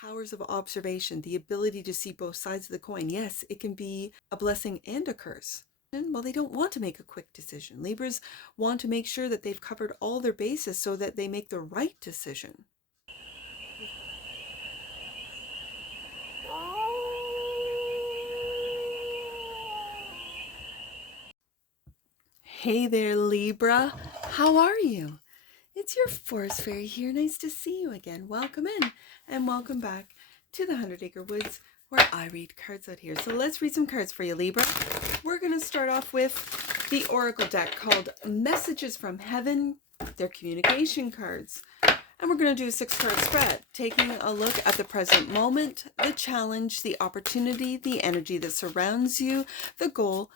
powers of observation, the ability to see both sides of the coin. Yes, it can be a blessing and a curse. Well, they don't want to make a quick decision. Libras want to make sure that they've covered all their bases so that they make the right decision. Hey there, Libra. How are you? It's your forest fairy here. Nice to see you again. Welcome in and welcome back to the 100 Acre Woods where I read cards out here. So let's read some cards for you, Libra. We're going to start off with the Oracle deck called Messages from Heaven. They're communication cards. And we're going to do a 6-card spread, taking a look at the present moment, the challenge, the opportunity, the energy that surrounds you, the goal,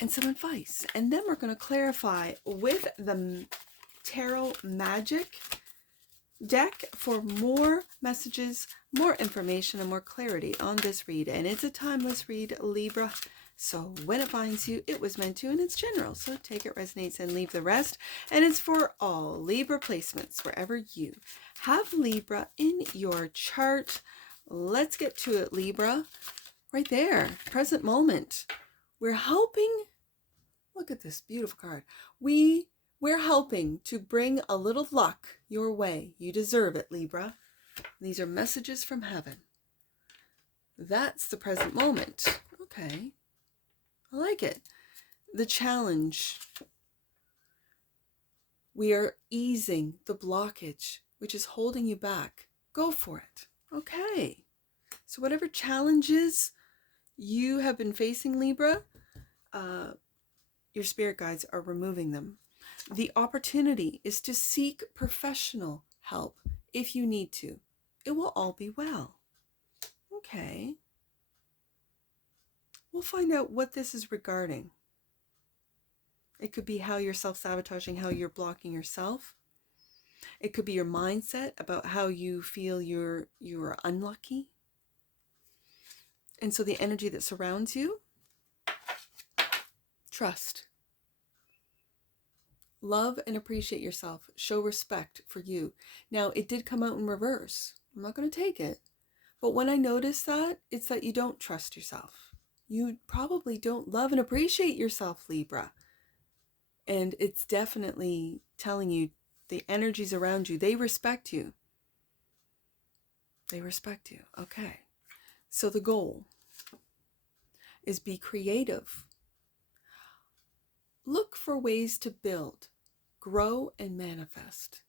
and some advice. And then we're going to clarify with the Tarot Magic deck for more messages, more information, and more clarity on this read. And it's a timeless read, Libra. So when it finds you, it was meant to, and it's general. So take it resonates and leave the rest. And it's for all Libra placements, wherever you have Libra in your chart. Let's get to it, Libra. Right there, present moment. We're helping, look at this beautiful card. We're helping to bring a little luck your way. You deserve it, Libra. These are messages from heaven. That's the present moment. Okay. I like it. The challenge. We are easing the blockage, which is holding you back. Go for it. Okay. So whatever challenges you have been facing, Libra, your spirit guides are removing them. The opportunity is to seek professional help if you need to. It will all be well. Okay. We'll find out what this is regarding. It could be how you're self-sabotaging, how you're blocking yourself. It could be your mindset about how you feel you're unlucky. And so the energy that surrounds you, trust. Love and appreciate yourself. Show respect for you. Now, it did come out in reverse. I'm not going to take it. But when I notice that, it's that you don't trust yourself. You probably don't love and appreciate yourself, Libra. And it's definitely telling you the energies around you, they respect you. They respect you. Okay. So the goal is be creative. Look for ways to build, grow, and manifest.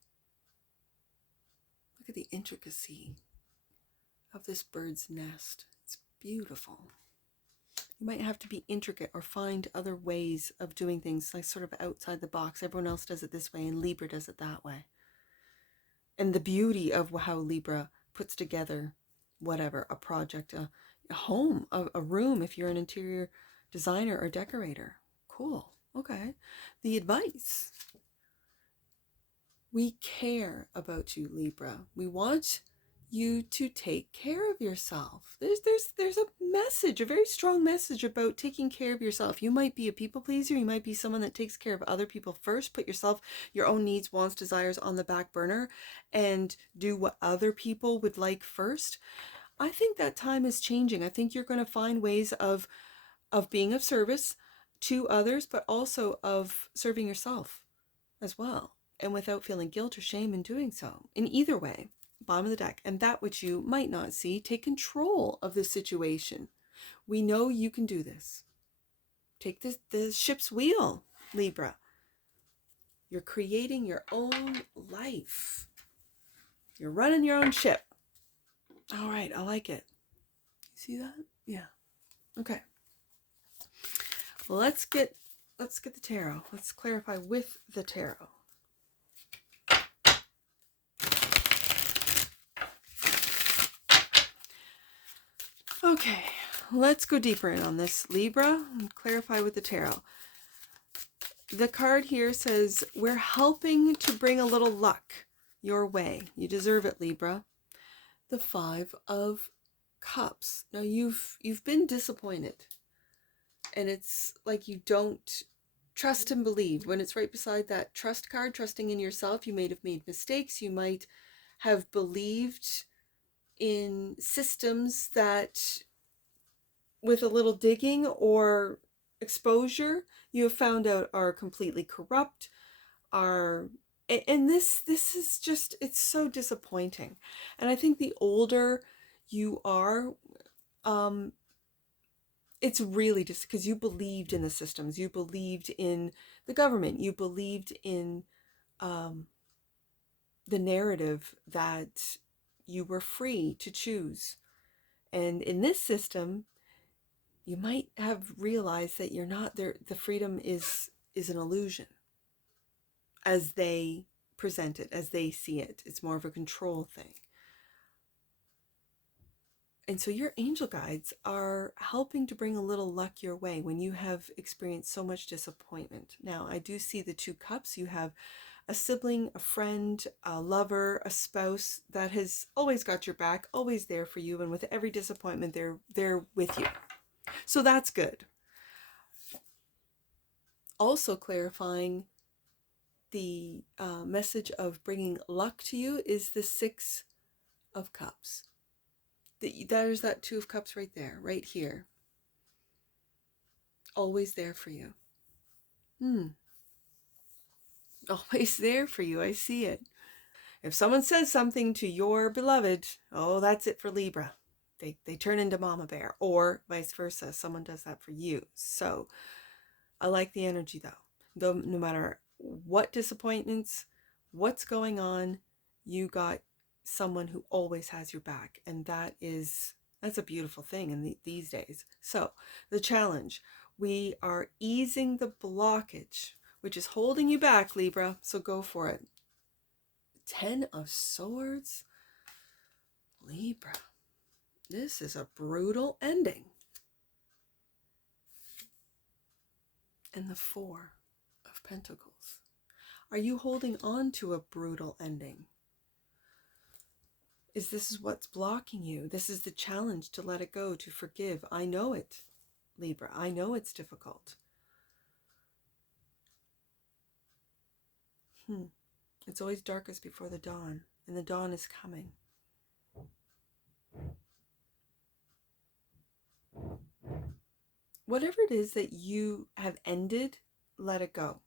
Look at the intricacy of this bird's nest. It's beautiful. You might have to be intricate or find other ways of doing things, like sort of outside the box. Everyone else does it this way and Libra does it that way. And the beauty of how Libra puts together whatever, a project, a home, a room, if you're an interior designer or decorator. Cool. Okay. The advice. We care about you, Libra. We want you to take care of yourself. There's a message, a very strong message about taking care of yourself. You might be a people pleaser. You might be someone that takes care of other people first. Put yourself, your own needs, wants, desires on the back burner and do what other people would like first. I think that time is changing. I think you're going to find ways of being of service to others, but also of serving yourself as well, and without feeling guilt or shame in doing so. In either way, bottom of the deck, and that which you might not see, take control of the situation. We know you can do this. Take the ship's wheel, Libra. You're creating your own life. You're running your own ship. All right, I like it. See that? Yeah. Okay. Let's get the tarot. Let's clarify with the tarot. Okay, let's go deeper in on this, Libra, and clarify with the tarot. The card here says, we're helping to bring a little luck your way. You deserve it, Libra. The 5 of Cups. Now, you've been disappointed. And it's like you don't trust and believe. When it's right beside that trust card, trusting in yourself, you might have made mistakes. You might have believed in systems that, with a little digging or exposure, you have found out are completely corrupt, are, and this is just, it's so disappointing. And I think the older you are, it's really just because you believed in the systems, you believed in the government, you believed in the narrative that you were free to choose. And in this system, you might have realized that you're not there. The freedom is an illusion as they present it, as they see it. It's more of a control thing. And so your angel guides are helping to bring a little luck your way when you have experienced so much disappointment. Now, I do see the 2 cups. You have a sibling, a friend, a lover, a spouse that has always got your back, always there for you, and with every disappointment, they're with you. So that's good. Also clarifying the message of bringing luck to you is the 6 of Cups. There's that 2 of Cups right there, right here. Always there for you. Always there for you. I see it. If someone says something to your beloved, oh, that's it for Libra. They turn into Mama Bear, or vice versa. Someone does that for you. So I like the energy though. No matter what disappointments, what's going on, you got someone who always has your back. And that's a beautiful thing in these days. So the challenge, we are easing the blockage, which is holding you back, Libra. So go for it. 10 of Swords. Libra. This is a brutal ending. And the 4 of Pentacles. Are you holding on to a brutal ending? This is what's blocking you? This is the challenge, to let it go, to forgive. I know it, Libra. I know it's difficult. It's always darkest before the dawn, and the dawn is coming. Whatever it is that you have ended, let it go.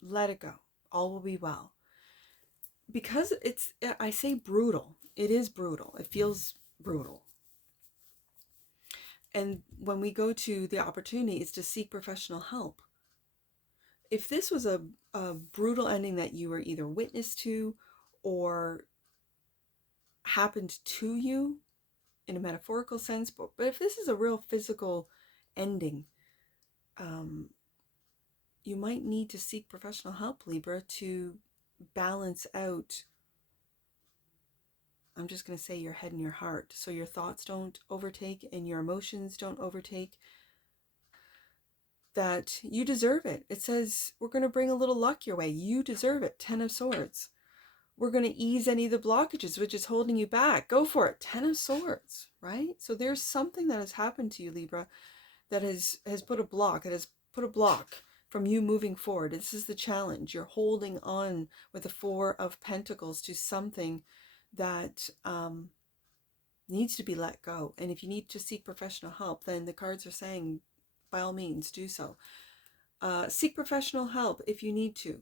Let it go. All will be well. Because I say brutal. It is brutal. It feels brutal. And when we go to the opportunity, is to seek professional help. If this was a brutal ending that you were either witness to or happened to you in a metaphorical sense, but if this is a real physical ending, you might need to seek professional help, Libra, to balance out, I'm just going to say, your head and your heart, so your thoughts don't overtake and your emotions don't overtake. That you deserve it. It says we're going to bring a little luck your way. You deserve it. 10 of Swords. We're going to ease any of the blockages which is holding you back. Go for it. 10 of Swords, right? So there's something that has happened to you, Libra, that has put a block, from you moving forward. This is the challenge. You're holding on with the 4 of Pentacles to something that needs to be let go. And if you need to seek professional help, then the cards are saying, by all means, do so. Seek professional help if you need to.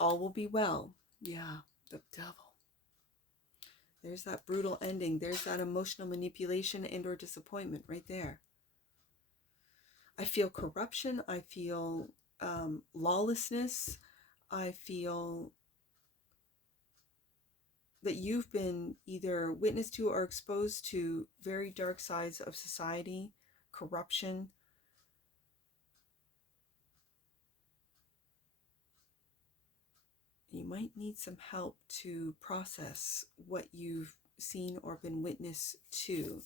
All will be well. Yeah, the Devil. There's that brutal ending. There's that emotional manipulation and or disappointment right there. I feel corruption. I feel lawlessness. I feel that you've been either witness to or exposed to very dark sides of society, corruption. You might need some help to process what you've seen or been witness to.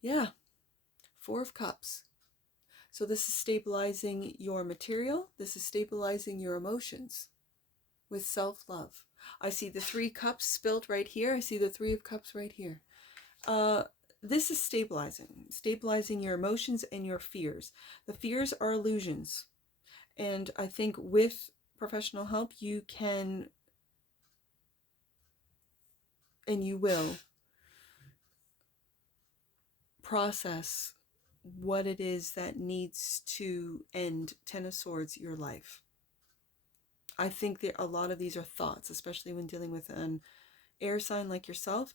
Yeah, 4 of Cups. So this is stabilizing your material. This is stabilizing your emotions with self-love. I see the 3 cups spilt right here. I see the 3 of Cups right here. This is stabilizing your emotions and your fears. The fears are illusions. And I think with professional help, you can, and you will, process what it is that needs to end. Ten of Swords, your life. I think that a lot of these are thoughts, especially when dealing with an air sign like yourself.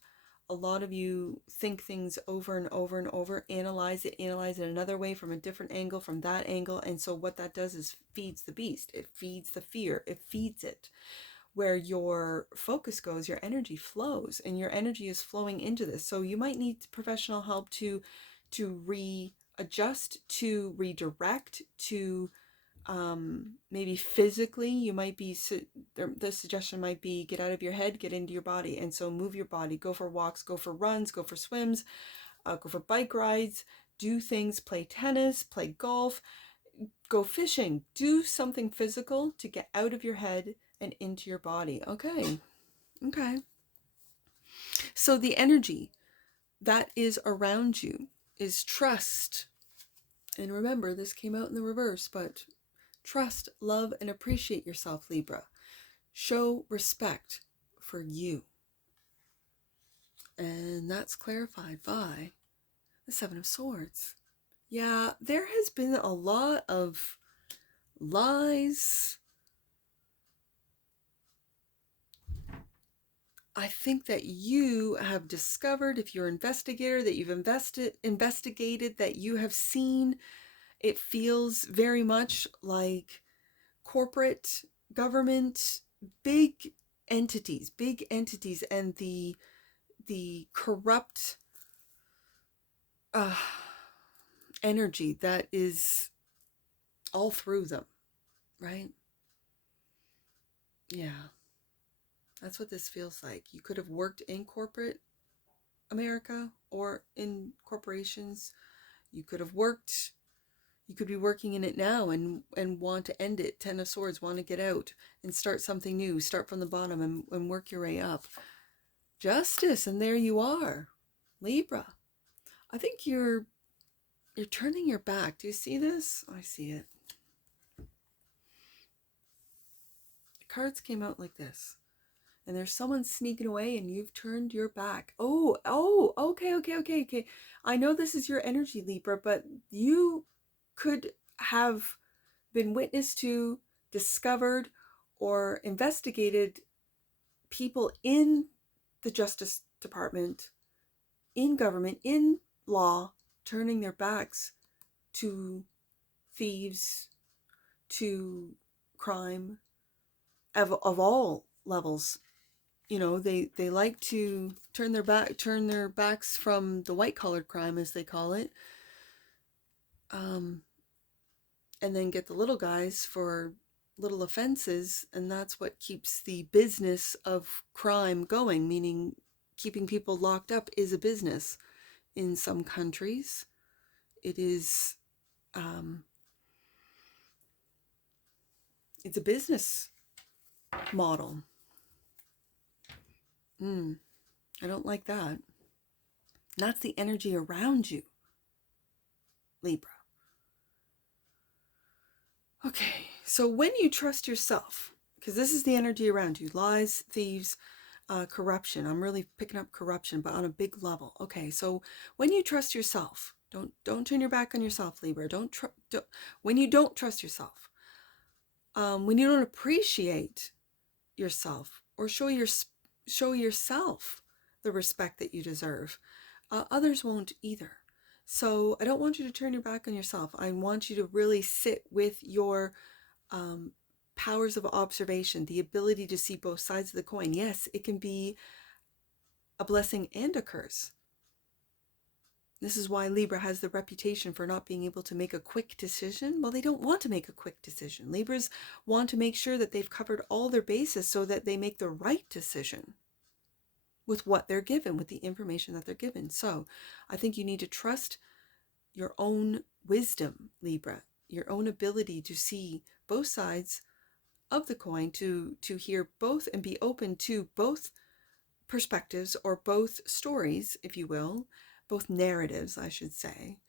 A lot of you think things over and over and over, analyze it another way, from a different angle, from that angle. And so what that does is feeds the beast. It feeds the fear. It feeds it. Where your focus goes, your energy flows, and your energy is flowing into this. So you might need professional help to readjust, to redirect, to maybe physically. You might be, the suggestion might be, get out of your head, get into your body. And so move your body, go for walks, go for runs, go for swims, go for bike rides, do things, play tennis, play golf, go fishing, do something physical to get out of your head and into your body. Okay. So the energy that is around you is trust. And remember, this came out in the reverse, but trust, love, and appreciate yourself, Libra. Show respect for you. And that's clarified by the Seven of Swords. Yeah, there has been a lot of lies. I think that you have discovered, if you're an investigator, that you've investigated, that you have seen, it feels very much like corporate, government, big entities, and the corrupt energy that is all through them, right? Yeah. That's what this feels like. You could have worked in corporate America or in corporations. You could be working in it now and want to end it. Ten of Swords, want to get out and start something new, start from the bottom and work your way up. Justice, and there you are, Libra. I think you're turning your back. Do you see this? I see it. The cards came out like this. And there's someone sneaking away and you've turned your back. Oh, okay. I know this is your energy, Libra, but you could have been witness to, discovered, or investigated people in the Justice Department, in government, in law, turning their backs to thieves, to crime of all levels. You know, they like to turn their backs from the white-collared crime, as they call it, and then get the little guys for little offenses, and that's what keeps the business of crime going, meaning keeping people locked up is a business. In some countries, it is, it's a business model. I don't like that. And that's the energy around you, Libra. Okay, so when you trust yourself, because this is the energy around you, lies, thieves, corruption. I'm really picking up corruption, but on a big level. Okay, so when you trust yourself, don't turn your back on yourself, Libra. When you don't trust yourself, when you don't appreciate yourself or show yourself the respect that you deserve, others won't either. So I don't want you to turn your back on yourself. I want you to really sit with your powers of observation, the ability to see both sides of the coin. Yes, it can be a blessing and a curse. This is why Libra has the reputation for not being able to make a quick decision. Well, they don't want to make a quick decision. Libras want to make sure that they've covered all their bases so that they make the right decision with what they're given, with the information that they're given. So I think you need to trust your own wisdom, Libra, your own ability to see both sides of the coin, to hear both and be open to both perspectives, or both stories, if you will, both narratives, I should say,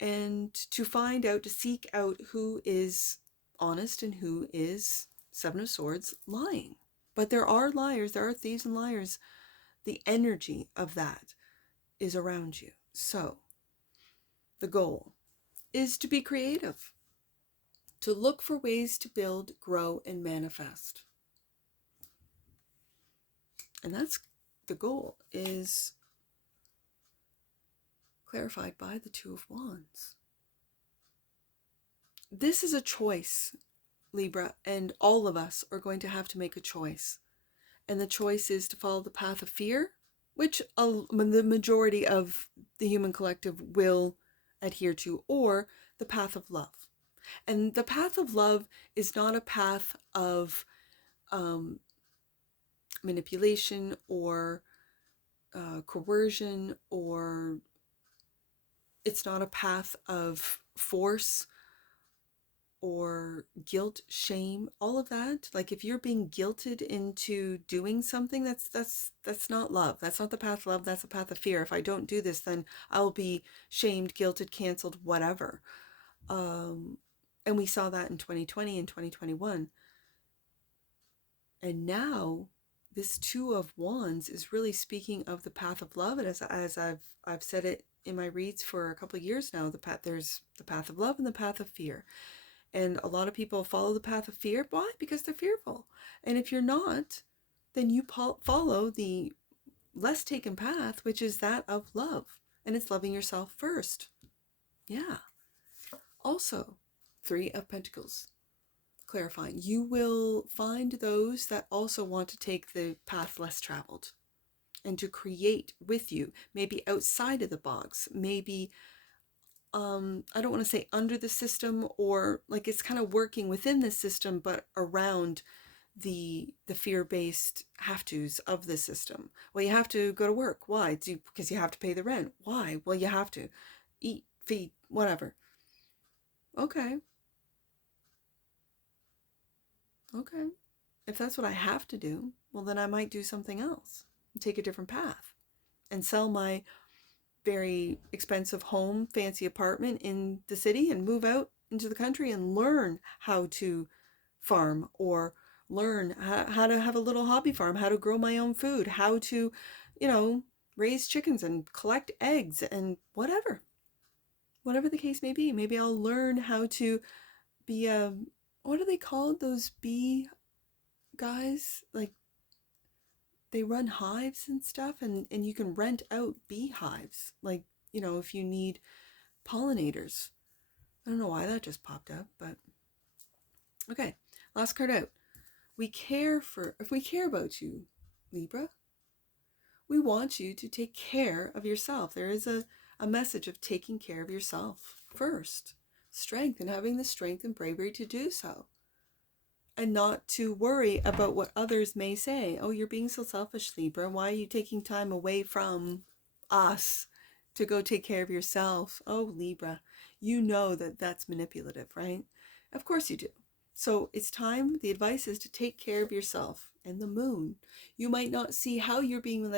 and to find out, to seek out who is honest and who is, Seven of Swords, lying. But there are liars, there are thieves and liars. The energy of that is around you. So the goal is to be creative, to look for ways to build, grow, and manifest. And that's the goal, is clarified by the Two of Wands. This is a choice, Libra, and all of us are going to have to make a choice. And the choice is to follow the path of fear, which the majority of the human collective will adhere to, or the path of love. And the path of love is not a path of manipulation or coercion, or it's not a path of force or guilt, shame, all of that. Like if you're being guilted into doing something, that's not love. That's not the path of love. That's the path of fear. If I don't do this, then I'll be shamed, guilted, canceled, whatever. And we saw that in 2020 and 2021. And now this Two of Wands is really speaking of the path of love. And as I've said it in my reads for a couple of years now, there's the path of love and the path of fear. And a lot of people follow the path of fear. Why? Because they're fearful. And if you're not, then you follow the less taken path, which is that of love. And it's loving yourself first. Yeah. Also, Three of Pentacles. Clarifying. You will find those that also want to take the path less traveled and to create with you, maybe outside of the box, maybe I don't want to say under the system, or like it's kind of working within the system, but around the fear-based have-tos of the system. Well, you have to go to work. Why? Because you have to pay the rent. Why? Well, you have to eat, feed, whatever. Okay. If that's what I have to do, well, then I might do something else and take a different path and sell my very expensive home, fancy apartment in the city and move out into the country and learn how to farm, or learn how to have a little hobby farm, how to grow my own food, how to, raise chickens and collect eggs and whatever the case may be. Maybe I'll learn how to be what are they called? Those bee guys, like they run hives and stuff, and you can rent out beehives, like, if you need pollinators. I don't know why that just popped up, but okay. Last card out. If we care about you, Libra, we want you to take care of yourself. There is a message of taking care of yourself first. Strength, and having the strength and bravery to do so. And not to worry about what others may say. Oh, you're being so selfish, Libra. Why are you taking time away from us to go take care of yourself? Oh, Libra, you know that that's manipulative, right? Of course you do. So it's time, the advice is to take care of yourself. And the moon, you might not see how you're being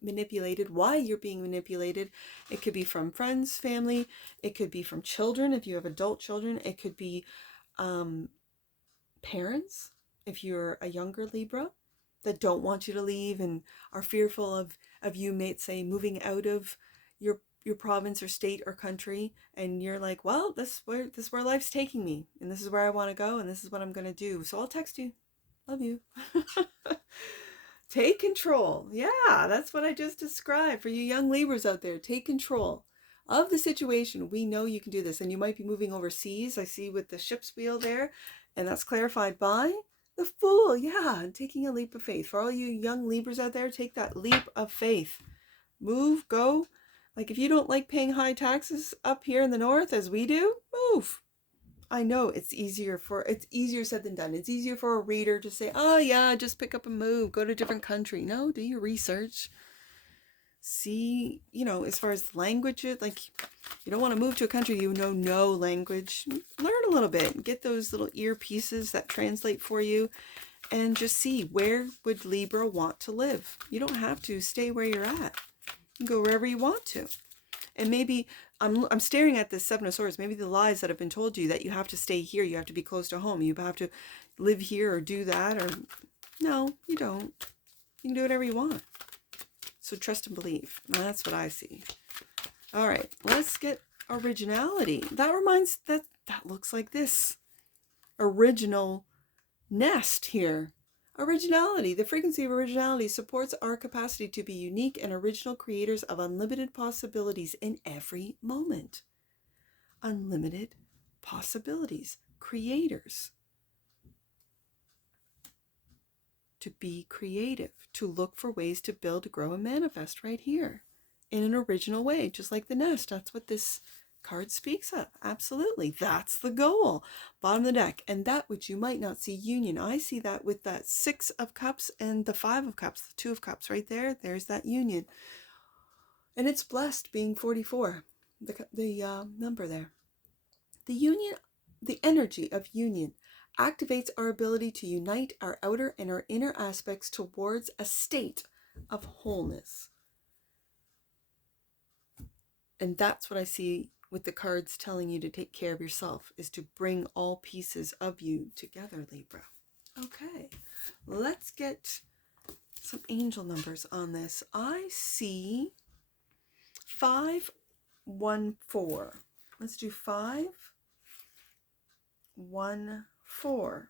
manipulated, why you're being manipulated. It could be from friends, family. It could be from children, if you have adult children. It could be parents, if you're a younger Libra, that don't want you to leave and are fearful of you, say, moving out of your province or state or country, and you're like, well, this is where life's taking me, and this is where I want to go, and this is what I'm going to do, so I'll text you. Love you. Take control. Yeah, that's what I just described for you young Libras out there. Take control of the situation. We know you can do this, and you might be moving overseas. I see with the ship's wheel there. And that's clarified by the Fool. Yeah, taking a leap of faith. For all you young Libras out there, take that leap of faith. Move, go. Like if you don't like paying high taxes up here in the north as we do, move. I know it's easier said than done. It's easier for a reader to say, oh yeah, just pick up and move, go to a different country. No, do your research. See, as far as languages, like you don't want to move to a country you know no language. Learn a little bit. Get those little earpieces that translate for you, and just see, where would Libra want to live? You don't have to stay where you're at. You can go wherever you want to. And maybe I'm staring at this Seven of Swords. Maybe the lies that have been told you, that you have to stay here, you have to be close to home, you have to live here or do that, or no, you don't. You can do whatever you want. So trust and believe. That's what I see. All right, let's get originality. That looks like this original nest here. Originality. The frequency of originality supports our capacity to be unique and original creators of unlimited possibilities in every moment. Unlimited possibilities. Creators. To be creative. To look for ways to build, grow, and manifest right here. In an original way, just like the nest. That's what this card speaks of. Absolutely. That's the goal. Bottom of the deck. And that which you might not see, union. I see that with that 6 of Cups and the 5 of Cups, the 2 of Cups right there. There's that union. And it's blessed being 44, the number there. The union, the energy of union activates our ability to unite our outer and our inner aspects towards a state of wholeness. And that's what I see with the cards telling you to take care of yourself, is to bring all pieces of you together, Libra. Okay, let's get some angel numbers on this. I see 514. Let's do 514.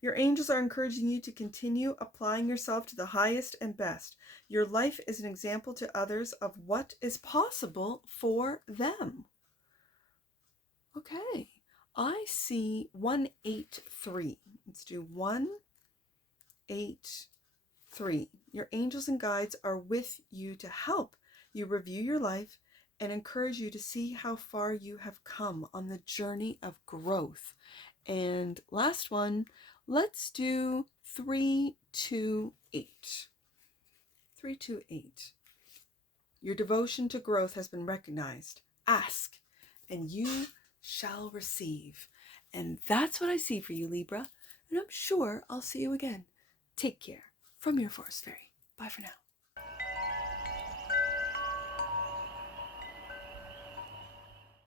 Your angels are encouraging you to continue applying yourself to the highest and best. Your life is an example to others of what is possible for them. Okay, I see 183. Let's do 183. Your angels and guides are with you to help you review your life and encourage you to see how far you have come on the journey of growth. And last one, let's do 328. 328. Your devotion to growth has been recognized. Ask, and you shall receive. And that's what I see for you, Libra. And I'm sure I'll see you again. Take care. From your Forest Fairy. Bye for now.